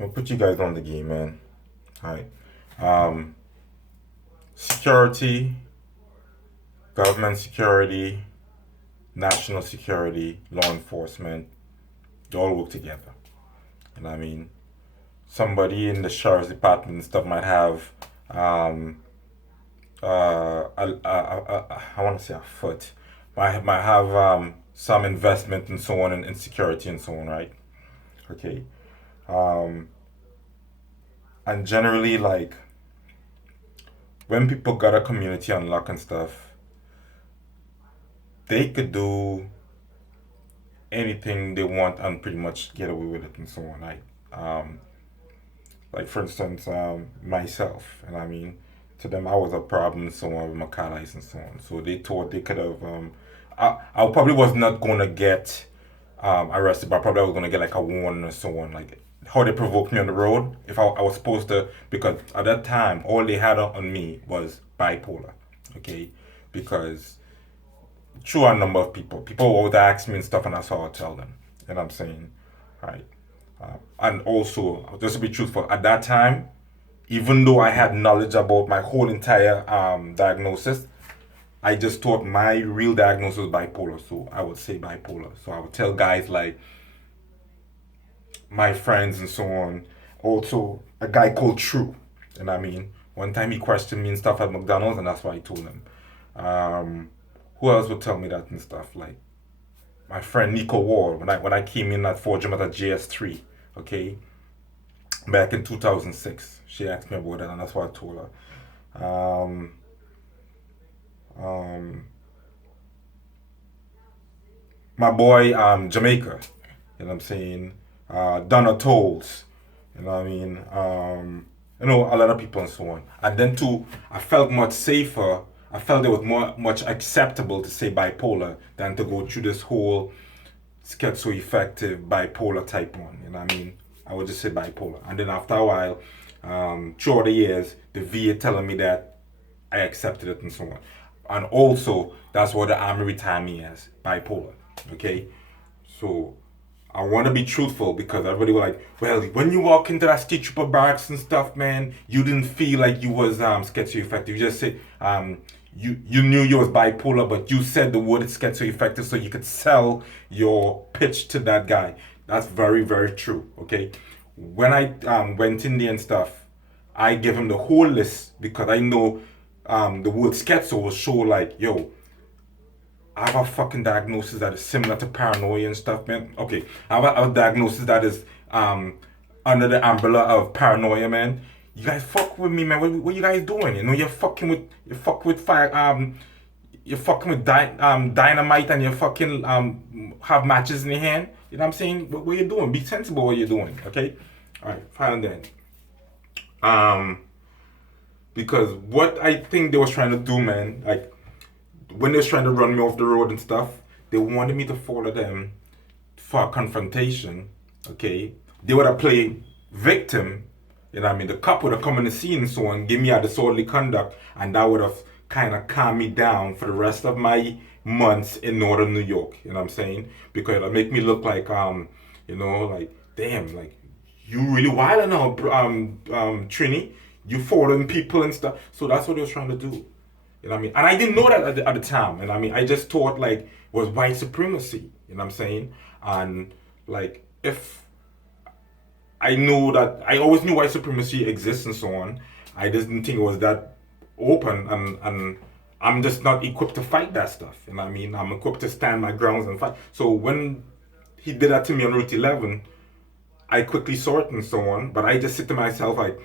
I'll put you guys on the game, man. All right. Um, Security, government security, national security, law enforcement, they all work together. And I mean, somebody in the sheriff's department and stuff might have, um, I want to say a foot, might have some investment and so on in security and so on, right? Okay. Um, and generally, like, when people got a community on lock and stuff, they could do anything they want and pretty much get away with it and so on. Um, like for instance, myself, and I mean, to them I was a problem and so on with my car license and so on. So they thought they could have. I probably was not gonna get arrested, but I probably was gonna get like a warning or so on. Like how they provoked me on the road. If I was supposed to, because at that time all they had on me was bipolar. Okay, because through a number of people would ask me and stuff, and that's how I tell them. And I'm saying, right. And also, just to be truthful, at that time, even though I had knowledge about my whole entire diagnosis, I just thought my real diagnosis was bipolar. So I would say bipolar. So I would tell guys like my friends and so on. Also, a guy called True. And I mean, one time he questioned me and stuff at McDonald's, and that's why I told him. Um, who else would tell me that and stuff? Like my friend Nico Wall, when I came in at Ford Gym at a JS3, okay, back in 2006. She asked me about that, and that's what I told her. Um, my boy, Jamaica, you know what I'm saying? Donna Tolls, you know what I mean? A lot of people and so on. And then too, I felt much safer. I felt it was much acceptable to say bipolar than to go through this whole schizoaffective bipolar type one. You know what I mean? I would just say bipolar. And then after a while, throughout the years, the VA telling me that I accepted it and so on. And also, that's what the army retired me as bipolar. Okay? So, I want to be truthful because everybody was like, well, when you walk into that state trooper barracks and stuff, man, you didn't feel like you was schizoaffective. You just said you knew you was bipolar, but you said the word schizoaffective so you could sell your pitch to that guy. That's very, very true. Okay, when I went in there and stuff, I gave him the whole list because I know the word schizo will show like, yo, I have a fucking diagnosis that is similar to paranoia and stuff, man. Okay, I have a diagnosis that is under the umbrella of paranoia, man. You guys fuck with me, man. What you guys doing? You know, you're fucking with fire, you're fucking with dynamite, and you fucking have matches in your hand. You know what I'm saying? What you doing? Be sensible. What you're doing, okay? All right, fine then. Um, because what I think they was trying to do, man, like when they was trying to run me off the road and stuff, they wanted me to follow them for a confrontation. Okay, they would have played victim. You know what I mean? The cop would have come on the scene and so on, give me a disorderly conduct, and that would have kind of calmed me down for the rest of my months in northern New York. You know what I'm saying? Because it'll make me look like like damn, like you really wild now, Trini. You following people and stuff. So that's what they was trying to do. You know what I mean? And I didn't know that at the time. And I mean, I just thought like it was white supremacy. You know what I'm saying? And like if I know that I always knew white supremacy exists and so on, I just didn't think it was that open and I'm just not equipped to fight that stuff. You know what I mean? I'm equipped to stand my grounds and fight. So when he did that to me on Route 11, I quickly saw it and so on. But I just said to myself like,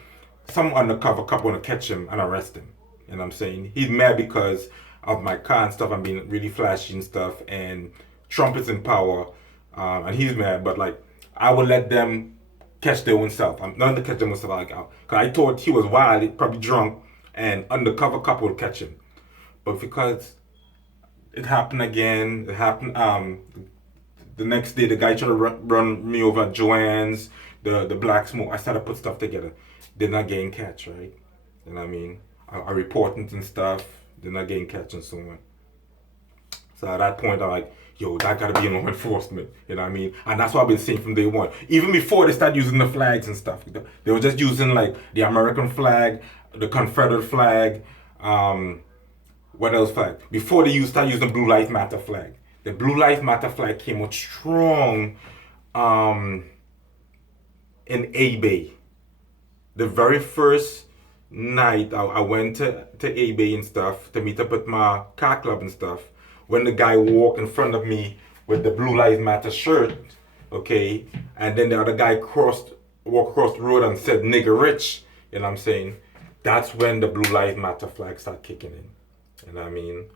some undercover cop want to catch him and arrest him. You know what I'm saying? He's mad because of my car and stuff. I'm being really flashy and stuff. And Trump is in power. And he's mad. But like, I would let them catch their own self. I'm not to catch them myself. Like, cause I thought he was wild, probably drunk, and undercover cop would catch him. But because it happened again, it happened. The next day, the guy tried to run me over at Joanne's, the black smoke. I started to put stuff together. They're not getting catch, right? You know what I mean? I report it and stuff. They're not getting catch and so on. So at that point, I'm like, yo, that gotta be law enforcement. You know what I mean? And that's what I've been saying from day one. Even before they started using the flags and stuff, they were just using like the American flag, the Confederate flag, what else flag? Before they start using the Blue Lives Matter flag. The Blue Lives Matter flag came out strong in A-Bay. The very first night I went to A-Bay and stuff to meet up with my car club and stuff. When the guy walked in front of me with the Blue Lives Matter shirt, okay, and then the other guy walked across the road and said nigger rich, you know what I'm saying? That's when the Blue Lives Matter flag started kicking in. You know what I mean?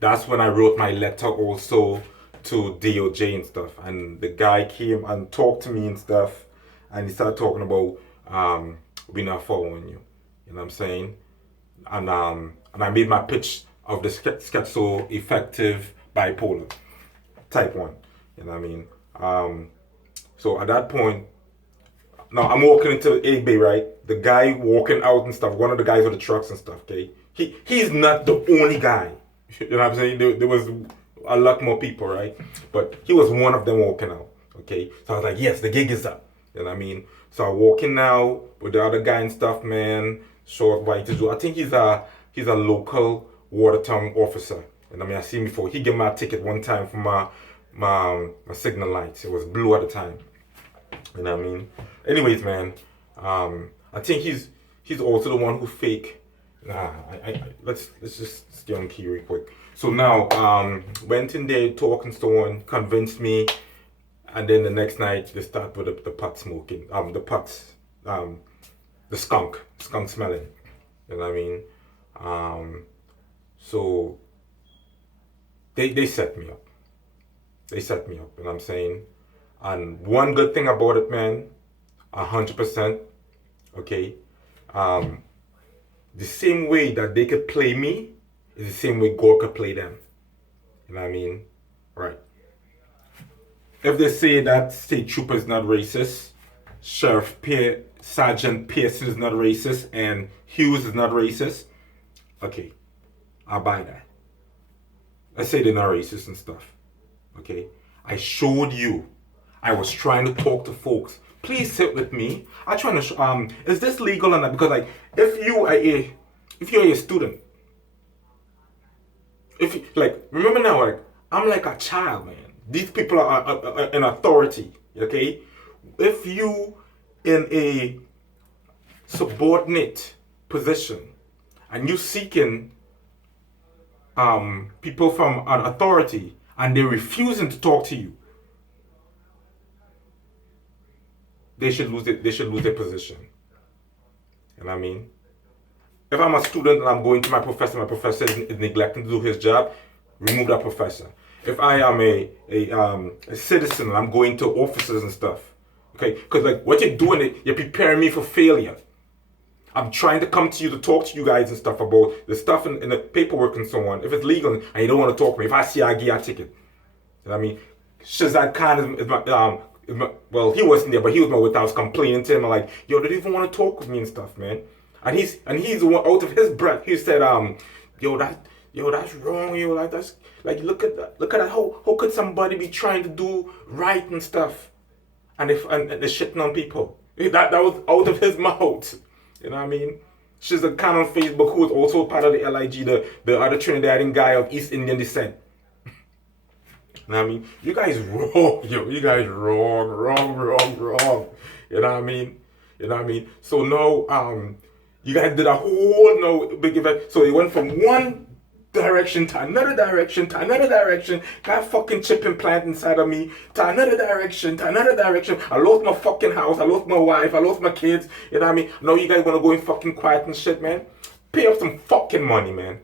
That's when I wrote my letter also to DOJ and stuff. And the guy came and talked to me and stuff. And he started talking about we not following you. You know what I'm saying? And I made my pitch of the schizoaffective bipolar type 1. You know what I mean? So at that point, now I'm walking into A-Bay, right? The guy walking out and stuff, one of the guys with the trucks and stuff, okay? He's not the only guy. You know what I'm saying? There was a lot more people, right? But he was one of them walking out, okay? So I was like, yes, the gig is up. You know what I mean? So I'm walking now with the other guy and stuff, man. Short, white, I think he's a local Watertown officer. And I mean, I seen him before. He gave me a ticket one time for my signal lights. It was blue at the time. You know what I mean? Anyways, man, I think he's also the one who fake. Let's just stay on key real quick. So now, went in there, talking to someone, convinced me, and then the next night they start with the pot smoking, the skunk smelling. You know what I mean? So they set me up. They set me up, you know what I'm saying? And one good thing about it, man, 100%, okay? The same way that they could play me is the same way God could play them. You know what I mean? Right. If they say that state trooper is not racist, Sergeant Pearson is not racist, and Hughes is not racist, okay, I'll buy that. Let's say they're not racist and stuff. Okay? I showed you. I was trying to talk to folks. Please sit with me. I'm trying to is this legal or not? Because like if you're a student, remember now, like I'm like a child, man. These people are in authority, okay? If you in a subordinate position and you seeking people from an authority and they're refusing to talk to you, they should lose it. They should lose their position. You know what I mean? If I'm a student and I'm going to my professor is neglecting to do his job, remove that professor. If I am a citizen and I'm going to offices and stuff, okay? Because like what you're doing, you're preparing me for failure. I'm trying to come to you to talk to you guys and stuff about the stuff in the paperwork and so on. If it's legal and you don't want to talk to me, if I see I give you a ticket. You know what I mean? Shazad Khan is my, well, he wasn't there, but he was my witness. I was complaining to him, I'm like, yo, they didn't even want to talk with me and stuff, man. And he's the one out of his breath. He said, that's wrong, yo, like that's like look at that. How could somebody be trying to do right and stuff, and they're shitting on people? That was out of his mouth. You know what I mean? She's a Khan on Facebook who was also part of the LIG, the other Trinidadian guy of East Indian descent. You know what I mean? You guys wrong, yo. You guys wrong. You know what I mean? You know what I mean? So now, you guys did a whole big event. So it went from one direction to another direction to another direction. Got fucking chip implant inside of me to another direction to another direction. I lost my fucking house. I lost my wife. I lost my kids. You know what I mean? Now you guys wanna go in fucking quiet and shit, man. Pay up some fucking money, man.